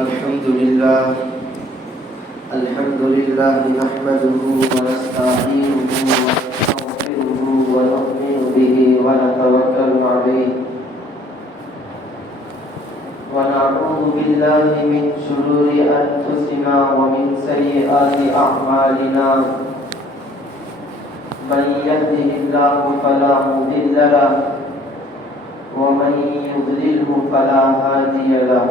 الحمد لله نحمده ونستعينه ونستغفره ونؤمن به ونتوكل عليه ونعوذ بالله من شرور أنفسنا ومن سيئات أعمالنا من يهده الله فلا مضل له ومن يضلله فلا هادي له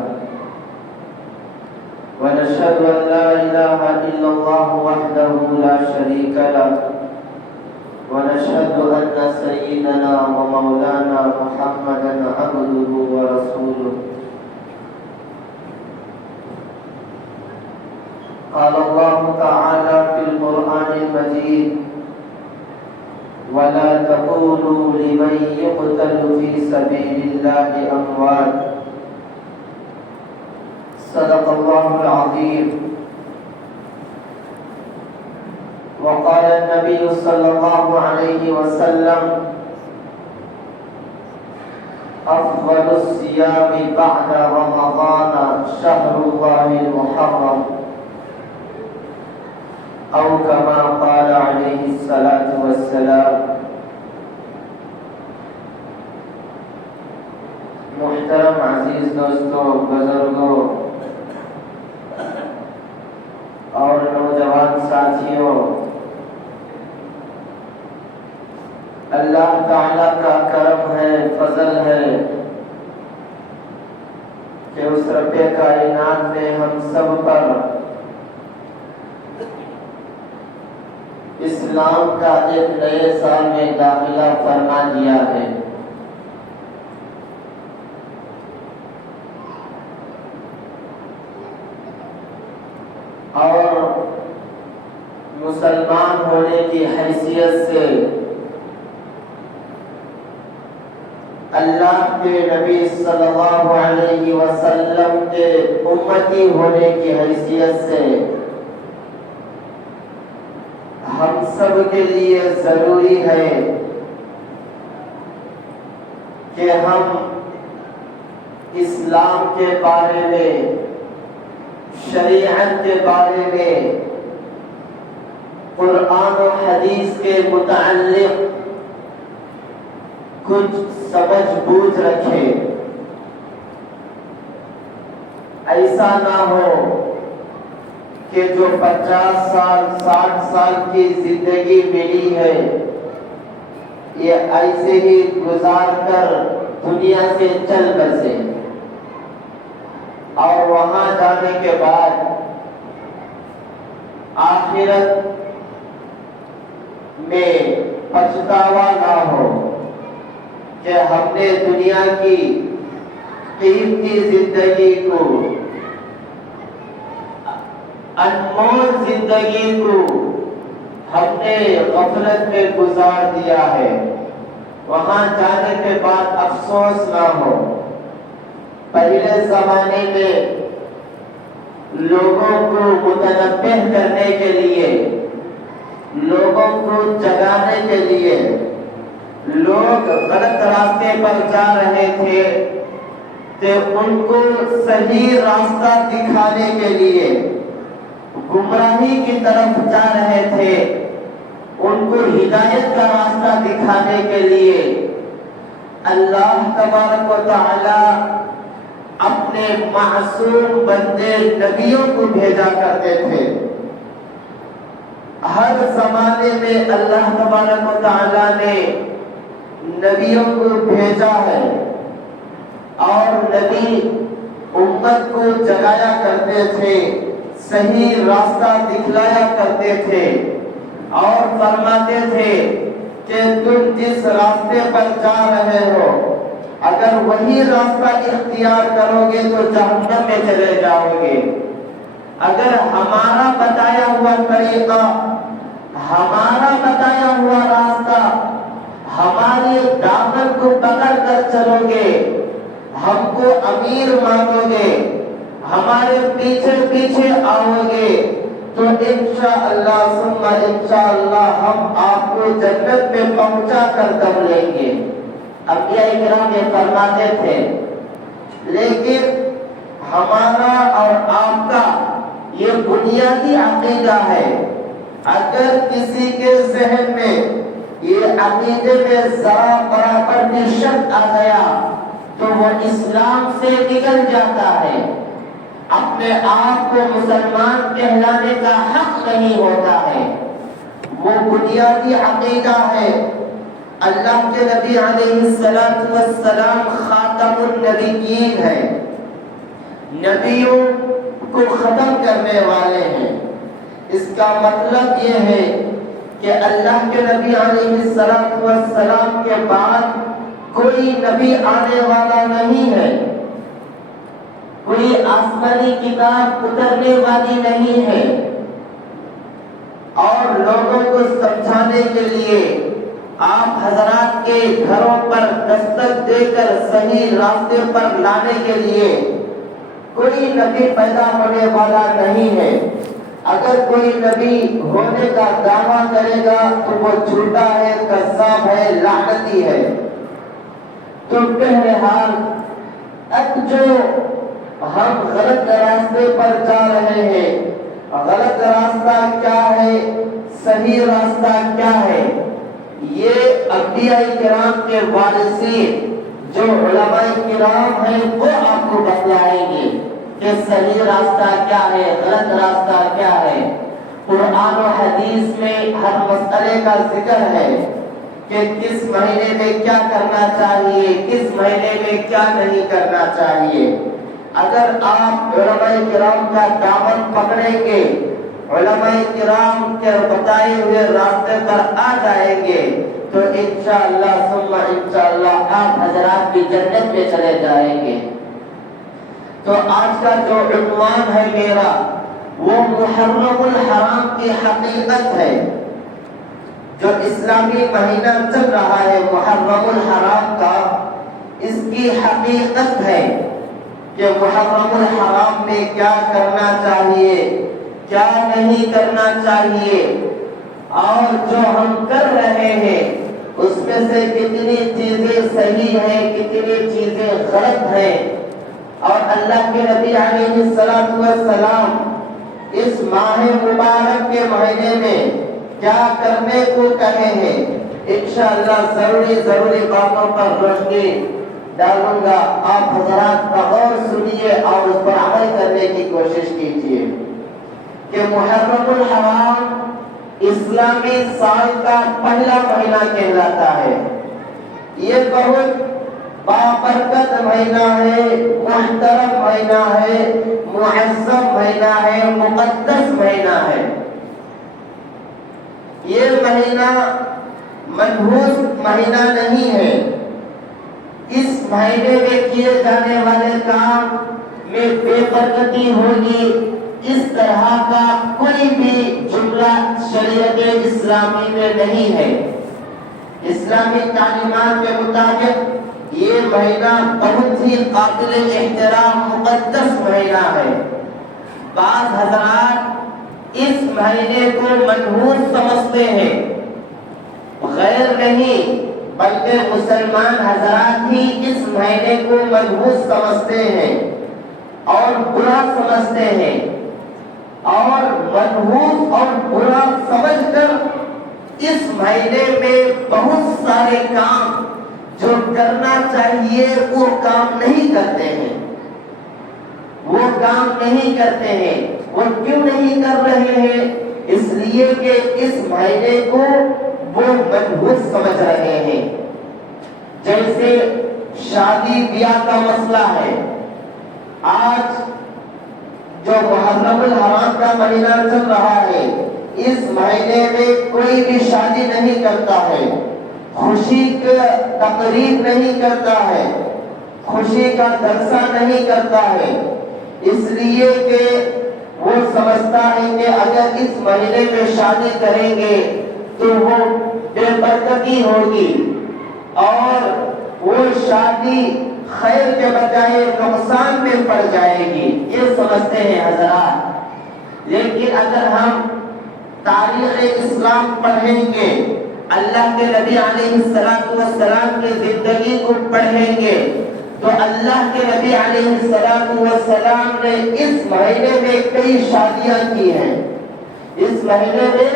ونشهد أن لا إله إلا الله وحده لا شريك له ونشهد أن سيدنا ومولانا محمدا عبده ورسوله قال الله تعالى في القرآن المجيد ولا تقولوا لمن يقتل في سبيل الله أموات صدق الله العظيم وقال النبي صلى الله عليه وسلم أفضل الصيام بعد رمضان شهر الله المحرم أو كما قال عليه الصلاة والسلام محترم عزیز دوستوں بزرگوں اور نوجوان ساتھیوں، اللہ تعالی کا کرم ہے، فضل ہے کہ اس رب کائنات نے ہم سب پر اسلام کا ایک نئے سال میں داخلہ فرما دیا ہے۔ اور مسلمان ہونے کی حیثیت سے اللہ کے نبی صلی اللہ علیہ وسلم کے امتی ہونے کی حیثیت سے ہم سب کے لیے ضروری ہے کہ ہم اسلام کے بارے میں، شریعت کے بارے میں، قرآن و حدیث کے متعلق کچھ سمجھ بوجھ رکھیں۔ ایسا نہ ہو کہ جو 50 سال 60 سال کی زندگی ملی ہے یہ ایسے ہی گزار کر دنیا سے چل بسے، اور وہاں جانے کے بعد آخرت میں پچھتاوا نہ ہو کہ ہم نے دنیا کی قیمتی زندگی کو، انمول زندگی کو ہم نے غفلت میں گزار دیا ہے، وہاں جانے کے بعد افسوس نہ ہو۔ پہلے زمانے میں لوگوں کو متنبہ کرنے کے لیے، لوگوں کو جگانے کے لیے، لوگ غلط راستے پر جا رہے تھے تو ان کو صحیح راستہ دکھانے کے لیے، گمراہی کی طرف جا رہے تھے ان کو ہدایت کا راستہ دکھانے کے لیے اللہ تبارک و تعالی اپنے معصوم بندے نبیوں کو بھیجا کرتے تھے۔ ہر زمانے میں اللہ تبارک و تعالی نے نبیوں کو بھیجا ہے، اور نبی امت کو جگایا کرتے تھے، صحیح راستہ دکھلایا کرتے تھے، اور فرماتے تھے کہ تم جس راستے پر جا رہے ہو اگر وہی راستہ اختیار کرو گے تو جہنم میں چلے جاؤ گے، اگر ہمارا بتایا ہوا طریقہ، ہمارا بتایا ہوا راستہ، ہماری دامن کو پکڑ کر چلو گے، ہم کو امیر مانو گے، ہمارے پیچھے پیچھے آؤ گے تو انشاءاللہ ثم انشاءاللہ ہم آپ کو جنت میں پہنچا کر دم لیں گے۔ انبیاء کرام یہ فرماتے تھے، لیکن ہمارا اور بنیادی عقیدہ ہے. اگر کسی کے ذہن میں یہ عقیدے میں ذرا برابر بھی شک آ گیا تو وہ اسلام سے نکل جاتا ہے، اپنے آپ کو مسلمان کہلانے کا حق نہیں ہوتا ہے. وہ بنیادی عقیدہ ہے. اللہ کے نبی علیہ السلام خاتم النبیین ہے، نبیوں کو ختم کرنے والے ہیں. اس کا مطلب یہ ہے کہ اللہ کے نبی علیہ السلام کے بعد کوئی نبی آنے والا نہیں ہے، کوئی آسمانی کتاب اترنے والی نہیں ہے. اور لوگوں کو سمجھانے کے لیے آپ حضرات کے گھروں پر دستک دے کر صحیح راستے پر لانے کے لیے کوئی نبی پیدا ہونے والا نہیں ہے. اگر کوئی نبی ہونے کا دعویٰ کرے گا تو وہ جھوٹا ہے، کذاب ہے، لعنتی ہے. تو بہرحال اب جو ہم غلط راستے پر جا رہے ہیں، غلط راستہ کیا ہے، صحیح راستہ کیا ہے، یہ انبیاء کرام کے وارثین جو علماء کرام ہیں وہ آپ کو بتلائیں گے کہ صحیح راستہ کیا ہے، غلط راستہ کیا ہے. قرآن و حدیث میں ہر مسئلے کا ذکر ہے کہ کس مہینے میں کیا کرنا چاہیے، کس مہینے میں کیا نہیں کرنا چاہیے. اگر آپ علماء کرام کا دامن پکڑیں گے، علماء کرام کے بتائے ہوئے راستے پر آ جائیں گے تو انشاءاللہ ثم انشاءاللہ آپ حضرات بھی جنت میں چلے جائیں گے. تو آج کا جو عنوان ہے میرا وہ محرم الحرام کی حقیقت ہے. جو اسلامی مہینہ چل رہا ہے محرم الحرام کا، اس کی حقیقت ہے کہ محرم الحرام میں کیا کرنا چاہیے، کیا نہیں کرنا چاہیے، اور جو ہم کر رہے ہیں اس میں سے کتنی چیزیں صحیح ہیں، کتنی چیزیں غلط ہیں. اور اللہ کے نبی علیہ السلام اس ماہ مبارک کے مہینے میں کیا کرنے کو کہے ہیں. انشاءاللہ ضروری باتوں پر روشنی ڈالوں گا. آپ حضرات غور سنیے اور اس پر عمل کرنے کی کوشش کیجیے کہ محرم الحرام اسلامی سال کا پہلا مہینہ کہلاتا ہے. یہ بہت بابرکت مہینہ ہے، محترم مہینہ ہے، معظم مہینہ ہے، مقدس مہینہ ہے. یہ مہینہ منحوس مہینہ نہیں ہے. اس مہینے میں کیے جانے والے کام میں بے برکتی ہوگی، اس طرح کا کوئی بھی جملہ شریعت اسلامی میں نہیں ہے. اسلامی تعلیمات کے مطابق یہ مہینہ بہت ہی قابل احترام مقدس مہینہ ہے. بعض حضرات اس مہینے کو منحوس سمجھتے ہیں، غیر نہیں بلکہ مسلمان حضرات ہی اس مہینے کو منحوس سمجھتے ہیں اور برا سمجھتے ہیں. اور منحوس اور برا سمجھ کر اس مہینے میں بہت سارے کام جو کرنا چاہیے وہ کام نہیں کرتے ہیں. وہ کام نہیں کرتے ہیں. وہ کیوں نہیں کر رہے ہیں؟ اس لیے کہ اس مہینے کو وہ منحوس سمجھ رہے ہیں. جیسے شادی بیاہ کا مسئلہ ہے. آج جو محرم الحرام کا مہینہ چل رہا ہے، اس مہینے میں کوئی بھی شادی نہیں کرتا ہے، خوشی کا تقریب نہیں کرتا ہے، خوشی کا جلسہ نہیں کرتا ہے. اس لیے کہ وہ سمجھتا ہے کہ اگر اس مہینے میں شادی کریں گے تو وہ بے برکتی ہوگی اور وہ شادی خیر کے بجائے نقصان میں پڑ جائے گی. یہ سمجھتے ہیں حضرات. لیکن اگر ہم تاریخ اسلام پڑھیں گے، اللہ کے نبی علیہ السلام کی زندگی کو پڑھیں گے تو اللہ کے نبی علیہ السلام نے اس مہینے میں کئی شادیاں کی ہیں، اس مہینے میں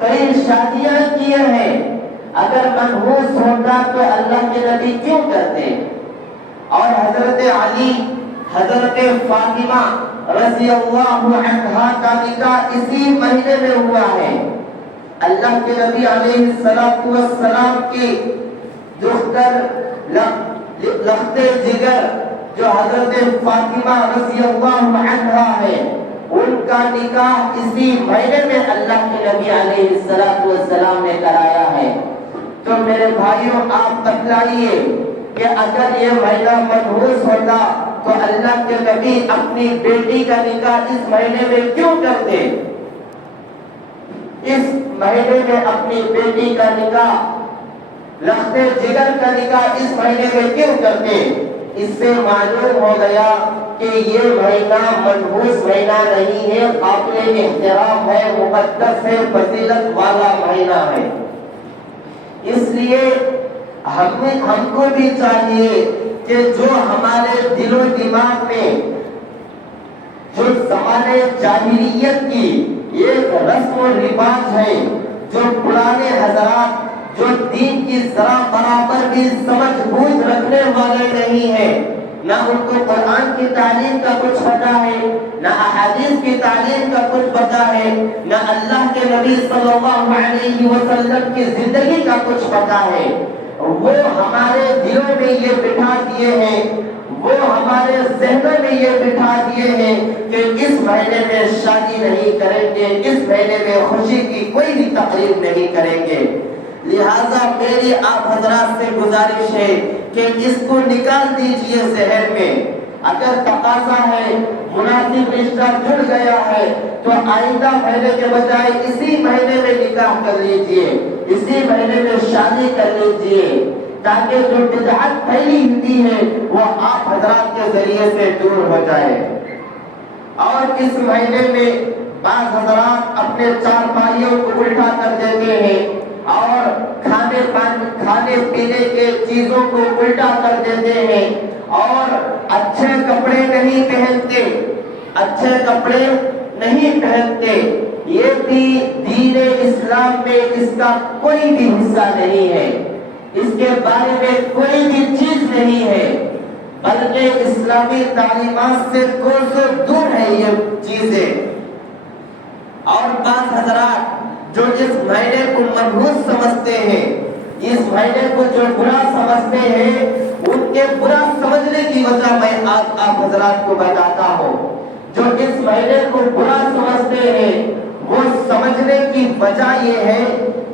کئی شادیاں کیے ہیں۔ اگر منحوس ہوتا تو اللہ کے نبی کیوں کرتے؟ اور حضرت علی، حضرت فاطمہ رضی اللہ عنہا کا نکاح اسی مہینے میں ہوا ہے۔ اللہ کے نبی علیہ السلام کی دختر لختے جگر جو حضرت فاطمہ رضی اللہ عنہا ہے، ان کا نکاح اسی مہینے میں اللہ کے نبی علیہ السلام نے کرایا ہے۔ تو میرے بھائیوں، آپ بتلائیے کہ اگر یہ مہینہ منحوس ہوتا تو اللہ کے نبی اپنی بیٹی کا نکاح اس مہینے میں کیوں کرتے؟ اس مہینے میں اپنی بیٹی کا نکاح، لختے جگر کا نکاح اس مہینے میں کیوں کرتے؟ اس سے معلوم ہو گیا کہ یہ مہینہ منحوس مہینہ نہیں ہے، قابل احترام ہے، مقدس ہے، فضیلت والا مہینہ ہے۔ اس لیے ہم کو بھی چاہیے کہ جو ہمارے دل و دماغ میں جو زمانے جاہلیت کی ایک رسم و رواج ہے، جو پرانے حضرات جو دین کی ذرا برابر بھی سمجھ بوجھ رکھنے والے نہیں ہیں، نہ ان کو قرآن کی تعلیم کا کچھ پتہ ہے، نہ احادیث کی تعلیم کا کچھ پتہ ہے، نہ اللہ کے نبی صلی اللہ علیہ وسلم کی زندگی کا کچھ پتہ ہے، وہ ہمارے دلوں میں یہ بٹھا دیے ہیں، وہ ہمارے ذہنوں میں یہ بٹھا دیے ہیں کہ اس مہینے میں شادی نہیں کریں گے، اس مہینے میں خوشی کی کوئی بھی تقریب نہیں کریں گے۔ لہذا میری آپ حضرات سے گزارش ہے کہ اس کو نکال دیجئے ذہن میں۔ اگر تقاضا ہے، مناسب رشتہ جڑ گیا ہے تو آئندہ مہینے کے بجائے اسی مہینے میں نکاح کر لیجئے، اسی مہینے میں شادی کر لیجئے، تاکہ جو بدعت پھیلی ہوئی ہے وہ آپ حضرات کے ذریعے سے دور ہو جائے۔ اور اس مہینے میں بعض حضرات اپنے چارپائیوں کو الٹا کر دیتے ہیں اور کھانے پینے کے چیزوں کو الٹا کر دیتے ہیں اور اچھے کپڑے نہیں پہنتے، اچھے کپڑے نہیں پہنتے۔ یہ بھی دین اسلام میں اس کا کوئی بھی حصہ نہیں ہے، اس کے بارے میں کوئی بھی چیز نہیں ہے، بلکہ اسلامی تعلیمات سے کوسوں دور ہے یہ چیزیں۔ اور بعض حضرات جو اس مہینے کو منحوس سمجھتے ہیں، اس مہینے کو جو برا سمجھتے ہیں، ان کے برا سمجھنے کی وجہ میں آج آپ حضرات کو بتاتا ہوں۔ جو اس مہینے کو برا سمجھتے ہیں، وہ سمجھنے کی وجہ یہ ہے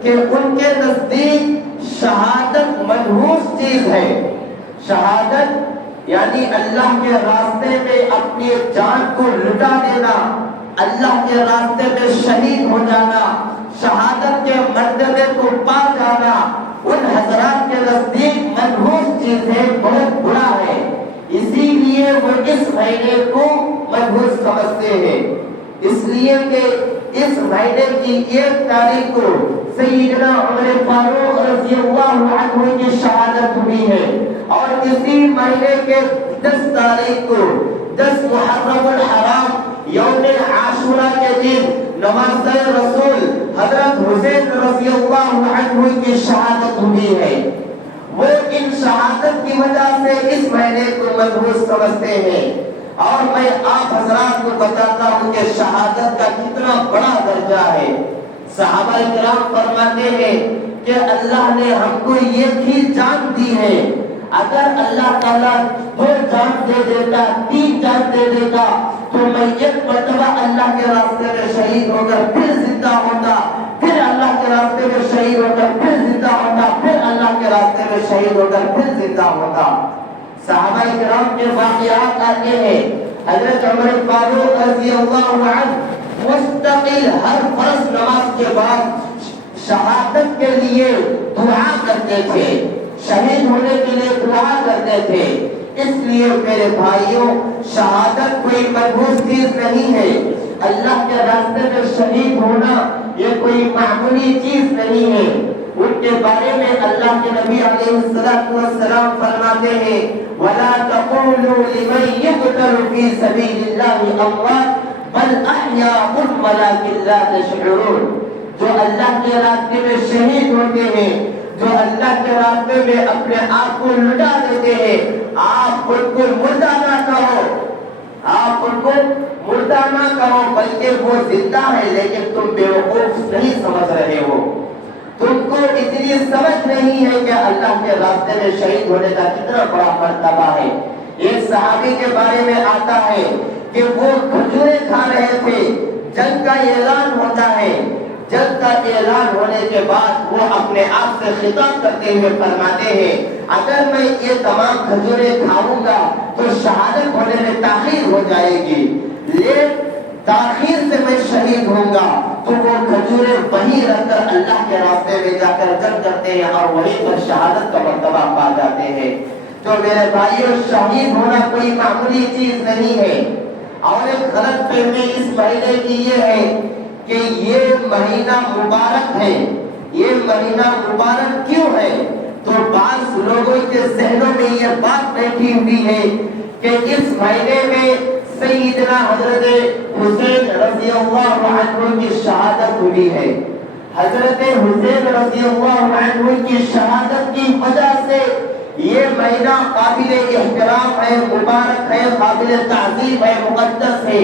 کہ ان کے نزدیک شہادت منحوس چیز ہے۔ شہادت یعنی اللہ کے راستے میں اپنی جان کو لٹا دینا، اللہ کے راستے میں شہید ہو جانا، شہادت کے مرتبے کو پا جانا، ان حضرات کے نزدیک منحوس چیز ہے، بہت برا ہے۔ اسی لیے وہ اس مہینے کو منحوس سمجھتے ہیں، اس لیے کہ اس مہینے کی 1 تاریخ کو سیدنا عمر فاروق رضی اللہ عنہ کی شہادت ہوئی ہے، اور اسی مہینے کے 10 تاریخ کو 10 محرم الحرام یوم عاشورہ کے دن نواسہ رسول حضرت حسین رضی اللہ عنہ کی شہادت ہوئی ہے۔ وہ ان شہادت کی وجہ سے اس مہینے کو منحوس سمجھتے ہیں، اور میں آپ حضرات کو بتاتا ہوں کہ شہادت کا کتنا بڑا درجہ ہے۔ صحابہ کرام فرماتے ہیں کہ اللہ نے ہم کو ایک ہی جان دی ہے، اگر اللہ تعالیٰ 2 جان دے دیتا، 3 جان دے دیتا تو میں 1 مرتبہ اللہ کے راستے میں شہید ہو کر پھر زندہ ہوتا، پھر اللہ کے راستے میں شہید ہو کر پھر زندہ ہوتا، پھر اللہ کے راستے میں شہید ہو کر پھر زندہ ہوتا۔ صحابہ کرام کے واقعات آتے ہیں، حضرت عمر فاروق رضی اللہ عنہ مستقل ہر فرض نماز کے بعد شہادت کے لیے دعا کرتے تھے، شہید ہونے کے لیے دعا کرتے تھے۔ اس لیے میرے بھائیوں، شہادت کوئی منحوس چیز نہیں ہے، اللہ کے راستے میں شہید ہونا یہ کوئی معمولی چیز نہیں ہے۔ ان کے بارے میں اللہ کے نبی علیہ السلام فرماتے ہیں وَلَا تَقُولُوا لِمَن يُقْتَلُ فِي سَبِيلِ اللَّهِ أَمْوَاتٌ بَلْ أَحْيَاءٌ وَلَٰكِن لَّا تَشْعُرُونَ۔ جو اللہ کے راستے میں شہید ہوتے ہیں، جو اللہ کے راستے میں اپنے آپ کو لٹا دیتے ہیں، آپ ان کو مردہ نہ کہو، آپ ان کو مردہ نہ کہو، بلکہ وہ زندہ ہے، لیکن تم بیوقوف نہیں سمجھ رہے ہو، تم کو اتنی سمجھ نہیں ہے کہ اللہ کے راستے میں شہید ہونے کا کتنا بڑا مرتبہ ہے۔ ایک صحابی کے بارے میں آتا ہے کہ وہ کھجوریں کھا رہے تھے، جنگ کا اعلان ہوتا ہے، جنگ کا اعلان ہونے کے بعد وہ اپنے آپ سے خطاب کرتے ہوئے فرماتے ہیں اگر میں یہ تمام کھجوریں کھاؤں گا تو شہادت ہونے میں تاخیر ہو جائے گی، لیکن تاخیر سے میں شہید ہوں گا۔ تو وہ کھجوریں وہیں رکھ کر اللہ کے راستے میں جا کر جنگ کرتے ہیں اور وہیں پر شہادت کا مرتبہ پا جاتے ہیں۔ تو میرے بھائیوں، شہید ہونا کوئی معمولی چیز نہیں ہے۔ اور ایک غلط فہمی اس مہینے کی یہ ہے کہ یہ مہینہ مبارک ہے۔ یہ مہینہ مبارک کیوں ہے؟ تو بعض لوگوں کے ذہنوں میں یہ بات بیٹھی ہوئی ہے کہ اس مہینے میں سیدنا حضرت حسین رضی اللہ عنہ کی شہادت ہوئی ہے۔ حضرت حسین رضی اللہ عنہ کی شہادت کی وجہ سے یہ مہینہ قابل احترام ہے، مبارک ہے، قابل تعظیم ہے، مقدس ہے۔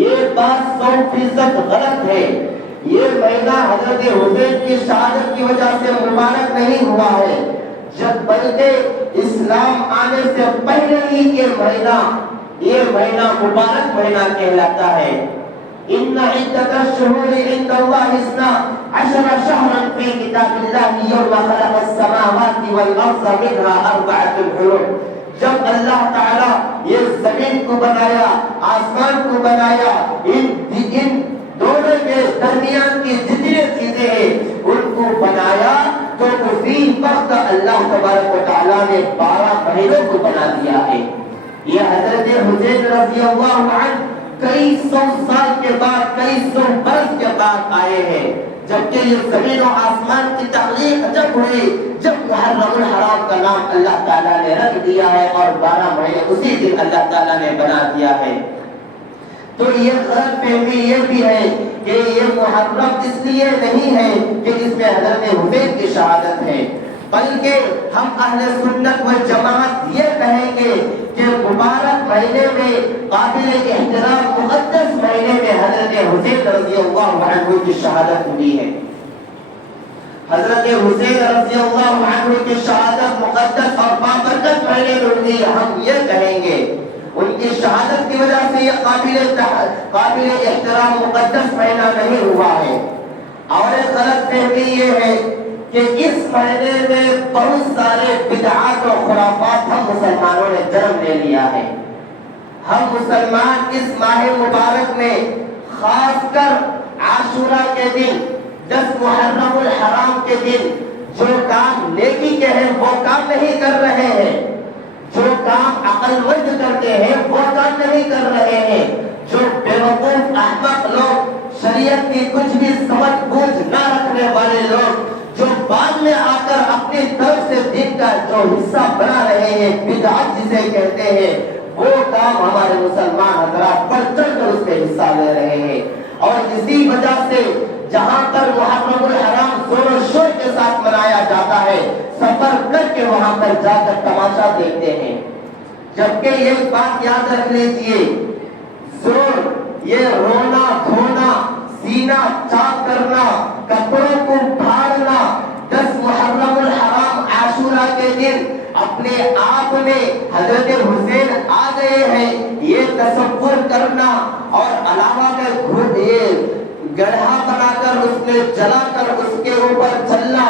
یہ بات 100% غلط ہے۔ یہ مہینہ حضرت حسین کی شہادت کی وجہ سے مبارک نہیں ہوا ہے، جب بلکہ اسلام آنے سے پہلے ہی یہ مہینہ مبارک مہینہ کہلاتا ہے۔ ان عدت الشہور عند اللہ 12 شہرا فی کتاب اللہ یوم خلق السماوات والارض منها 4 حرم۔ جب اللہ تعالی یہ زمین کو بنایا، آسمان کو بنایا، ان دونوں کے درمیان کی جتنی چیزیں ہیں ان کو بنایا، تو اسی وقت اللہ تبارک و تعالیٰ نے 12 مہینوں کو بنا دیا ہے۔ یہ حضرت حسین رضی اللہ عنہ کئی سو سال کے بعد، کئی سو برس کے بعد آئے ہیں، جبکہ یہ زمین و آسمان کی تخلیق جب ہوئی، جب محرم الحرام کا نام اللہ تعالیٰ نے رکھ دیا ہے اور 12 مہینے اسی دن اللہ تعالیٰ نے بنا دیا ہے۔ تو یہ غلط فہمی یہ بھی ہے کہ یہ محرم اس لیے نہیں ہے کہ اس میں حضرت حسین کی شہادت ہے، بلکہ ہم اہل سنت و جماعت یہ کہیں گے کہ مبارک مہینے میں، قابل احترام مقدس مہینے میں حضرت حسین رضی اللہ عنہ کی شہادت ہوئی ہے۔ حضرت حسین رضی اللہ عنہ کی شہادت مقدس اور بابرکت مہینے میں ہوئی، ہم یہ کہیں گے۔ ان کی شہادت کی وجہ سے یہ قابل احترام مقدس مہینہ نہیں ہوا ہے۔ اور ایک غلط فہمی یہ ہے کہ اس مہینے میں بہت سارے بدعات اور خرافات ہم مسلمانوں نے جنم لے لیا ہے۔ ہم مسلمان اس ماہ مبارک میں خاص کر عاشورہ کے دن، 10 محرم الحرام کے دن جو کام نیکی کے ہیں وہ کام نہیں کر رہے ہیں، جو کام عقل مند کرتے ہیں وہ کام نہیں کر رہے ہیں۔ جو بیوقوف احمق لوگ، شریعت کی کچھ بھی سمجھ بوجھ نہ رکھنے والے لوگ، جو بعد میں آ کر اپنی طرف سے دین کا جو حصہ بنا رہے ہیں، بدعت جسے کہتے ہیں، وہ کام ہمارے مسلمان حضرات بڑھ چڑھ کر اس میں حصہ لے رہے ہیں۔ اور اسی وجہ سے جہاں پر محرم الحرام زور و شور کے ساتھ منایا جاتا ہے، سفر کر کے وہاں پر جا کر تماشا دیکھتے ہیں۔ جبکہ یہ بات یاد رکھ لیجئے، زور، یہ رونا دھونا، سینہ چاک کرنا، کپڑوں کو پھاڑنا، 10 محرم الحرام عاشورہ کے دن اپنے آپ میں حضرت حسین آ گئے ہیں، یہ تصور کرنا، اور علاوہ میں گڑھا بنا کر اس میں جلا کر اس کے اوپر چلنا،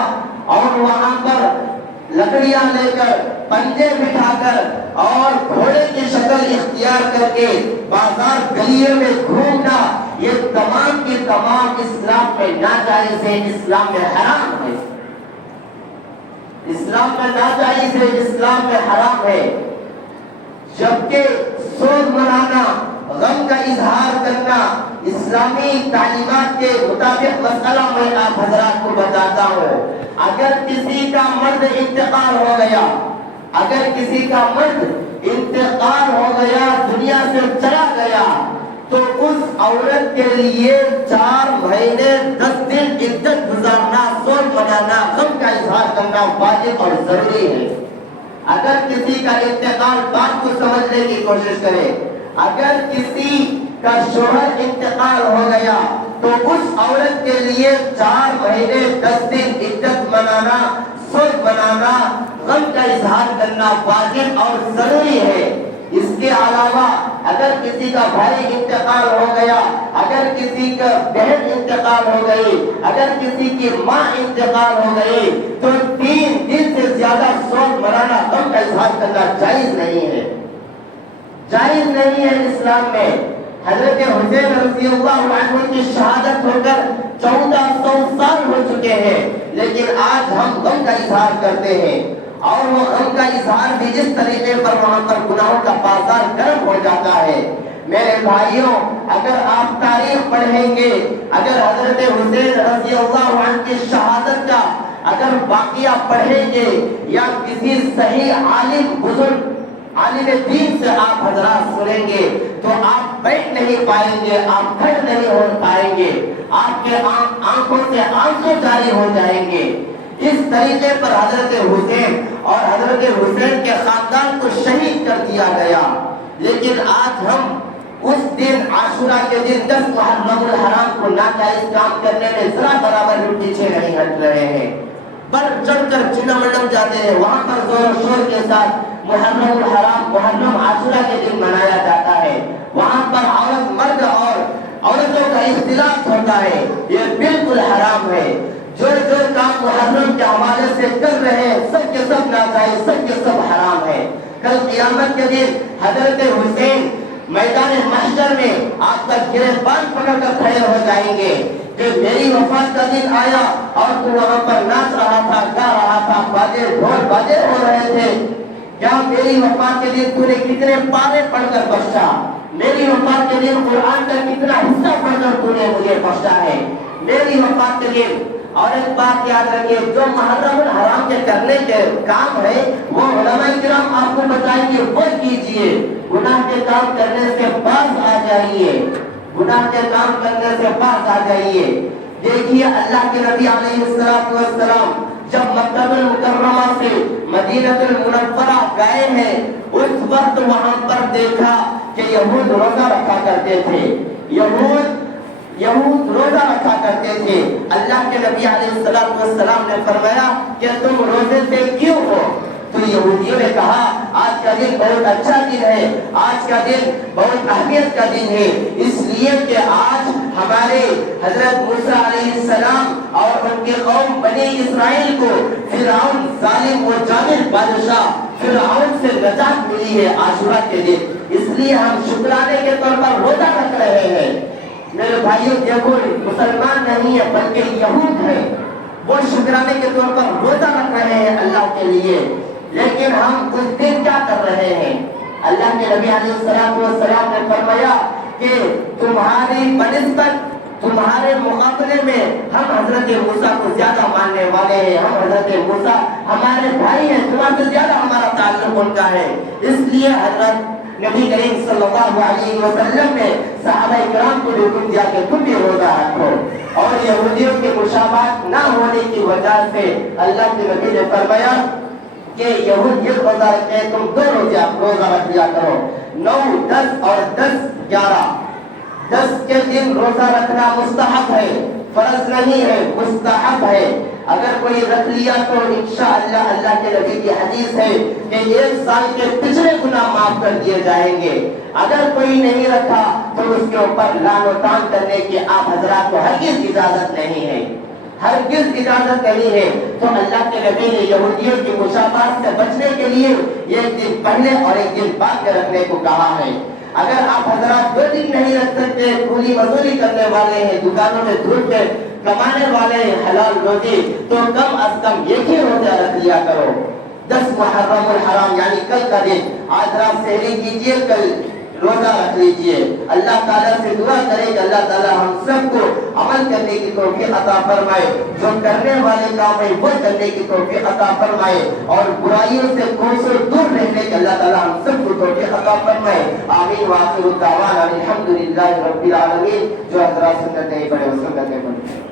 اور وہاں پر لکڑیاں لے کر، پنجے بٹھا کر اور گھوڑے کی شکل اختیار کر کے بازار گلیوں میں گھومنا، یہ تمام کی تمام اسلام میں ناجائز ہے، اسلام میں حرام ہے، اسلام میں ناجائز ہے، اسلام میں حرام ہے۔ جبکہ سوگ منانا، غم کا اظہار کرنا، اسلامی تعلیمات کے مطابق مسئلہ میں آپ حضرات کو بتاتا ہوں. اگر کسی کا مرد انتقال ہو گیا، اگر کسی کا مرد انتقال ہو گیا، دنیا سے چلا گیا، تو اس عورت کے لیے 4 مہینے 10 دن عدت گزارنا، سوگ منانا، غم کا اظہار کرنا واجب اور ضروری ہے. اگر کسی کا انتقال، بات کو سمجھنے کی کوشش کرے، اگر کسی کا شوہر انتقال ہو گیا تو اس عورت کے لیے 4 مہینے 10 دن عدت منانا، سوگ منانا، غم کا اظہار کرنا واجب اور ضروری ہے. اس کے علاوہ اگر کسی کا بھائی انتقال ہو گیا، اگر کسی کا بہن انتقال ہو گئی، اگر کسی کی ماں انتقال ہو گئی، تو 3 دن سے زیادہ سوگ منانا، غم کا اظہار کرنا جائز نہیں ہے، جائز نہیں ہے اسلام میں. حضرت حسین رضی اللہ عنہ کی شہادت ہو کر 1400 سال ہو چکے ہیں، لیکن آج ہم غم کا اظہار کرتے ہیں، اور وہ غم کا اظہار بھی جس طریقے پر وہاں پر گناہوں کا بازار گرم ہو جاتا ہے. میرے بھائیوں، اگر آپ تاریخ پڑھیں گے، اگر حضرت حسین رضی اللہ عنہ کی شہادت کا اگر واقعہ پڑھیں گے، یا کسی صحیح عالم بزرگ عالم دین سے آپ حضرات سنیں گے، تو آپ بیٹھ نہیں پائیں گے، آپ کھڑے نہیں ہو پائیں گے، آپ کے آنکھوں سے آنسو جاری ہو جائیں گے. اس طریقے پر حضرت حسین اور حضرت حسین کے خاندان کو شہید کر دیا گیا. لیکن آج ہم اس دن عاشورہ کے دن 10 محرم الحرام کو ناجائز کام کرنے میں ذرا برابر بھی پیچھے نہیں ہٹ رہے ہیں، بڑھ چڑھ کر چنا منڈم جاتے ہیں. وہاں پر زور و شور کے ساتھ محرم الحرام، محرم عاشورہ کے دن منایا جاتا ہے. وہاں پر عورت مرد اور عورتوں کا اختلاط ہوتا ہے، یہ بالکل حرام ہے. جو کام محرم کے حوالے سے کر رہے ہیں، سب کے سب ناجائز، سب کے سب حرام ہے. کل قیامت کے دن حضرت حسین میدان محشر میں آپ کا گریبان پکڑ کر کھڑے ہو جائیں گے کہ میری وفات کا دن آیا اور تو وہاں پر ناچ رہا تھا، گا رہا تھا، باجے ڈھول باجے ہو رہے تھے. کیا میری وفات کے دن تو نے کتنے پارے پڑھ کر بخشا؟ میری وفات کے دن قرآن کا کتنا حصہ پڑھ کر تو نے مجھے بخشا ہے؟ میری وفات کے دن. اور ایک بات یاد رکھیے، جو محرم الحرام کے کرنے کے کام ہے وہ علماء کرام آپ کو بتائیں گے، وہ کیجئے. گناہ کے کام کرنے سے باز آ جائیے، گناہ کے کام کرنے سے باز آ جائیے. دیکھیے اللہ کے نبی علیہ السلام جب مکہ المکرمہ سے مدینہ المنورہ گئے ہیں، اس وقت وہاں پر دیکھا کہ یہود روزہ رکھا کرتے تھے، یہود روزہ رکھا کرتے تھے. اللہ کے نبی علیہ السلام نے فرمایا کہ تم روزے سے کیوں ہو؟ تو یہودیوں نے کہا آج کا دن بہت اچھا دن ہے، آج کا دن بہت اہمیت کا دن ہے، اس لیے کہ آج ہمارے حضرت موسیٰ علیہ السلام اور ان کی قوم بنی اسرائیل کو فرعون ظالم و جابر بادشاہ فرعون سے نجات ملی ہے عاشورہ کے دن، اس لیے ہم شکرانے کے طور پر روزہ رکھ رہے ہیں. میرے بھائیوں دیکھو، مسلمان نہیں ہے بلکہ یہود ہے، وہ شکرانے کے طور پر روزہ رکھ رہے ہیں اللہ کے لیے. لیکن ہم اس دن کیا کر رہے ہیں؟ اللہ کے نبی علیہ السلام نے فرمایا کہ تمہاری بنسبت، تمہارے مقابلے میں ہم حضرت موسیٰ کو زیادہ ماننے والے ہیں، ہم حضرت موسیٰ ہمارے بھائی ہیں، تمہارے سے زیادہ ہمارا تعلق ان کا ہے. اس لیے حضرت نبی کریم صلی اللہ علیہ وسلم نے صحابہ کرام کو حکم دیا کہ تم بھی روزہ رکھو. اور یہودیوں کی مشابہت نہ ہونے کی وجہ سے اللہ کے نبی نے فرمایا کہ یہود یہ روزہ رکھتے ہیں، تم 2 روزے آپ روزہ رکھ لیا کرو، 9، 10 اور 10، 11. 10 کے دن روزہ رکھنا مستحب ہے، فرض نہیں ہے، مستحب ہے. اگر کوئی رکھ لیا تو انشاءاللہ اللہ کے نبی کی حدیث ہے کہ 1 سال کے پچھلے گناہ معاف کر دیے جائیں گے. اگر کوئی نہیں رکھا تو اس کے اوپر لعن و طعن کرنے کی آپ حضرات کو ہرگز اجازت نہیں ہے، ہرگز اجازت نہیں ہے. تو اللہ کے نبی نے یہودیوں کی مشابہت سے بچنے کے لیے 1 دن پہلے اور 1 دن بعد میں رکھنے کو کہا ہے. اگر آپ حضرات 2 دن نہیں رکھ سکتے، کولی مزدوری کرنے والے ہیں، دکانوں میں دھوپ میں کمانے والے ہیں حلال روزی، تو کم از کم 1 ہی روزہ رکھ لیا کرو. 10 محرم الحرام یعنی کل کا دن، آج رات سحری کیجیے، کل روزہ رکھ لیجئے. اللہ تعالیٰ سے دعا کریں کہ اللہ تعالیٰ ہم سب کو عمل کرنے کی توفیق عطا فرمائے, جو کرنے والے کام ہے وہ کرنے کی توفیق عطا فرمائے, اور برائیوں سے کوسوں دور رہنے کے اللہ تعالیٰ ہم سب کو توفیق عطا فرمائے. آمین. وآخر الدعوانا الحمدللہ رب العالمین. جو حضرات سنت نہیں پڑھے وہ سنت نہیں پڑھے.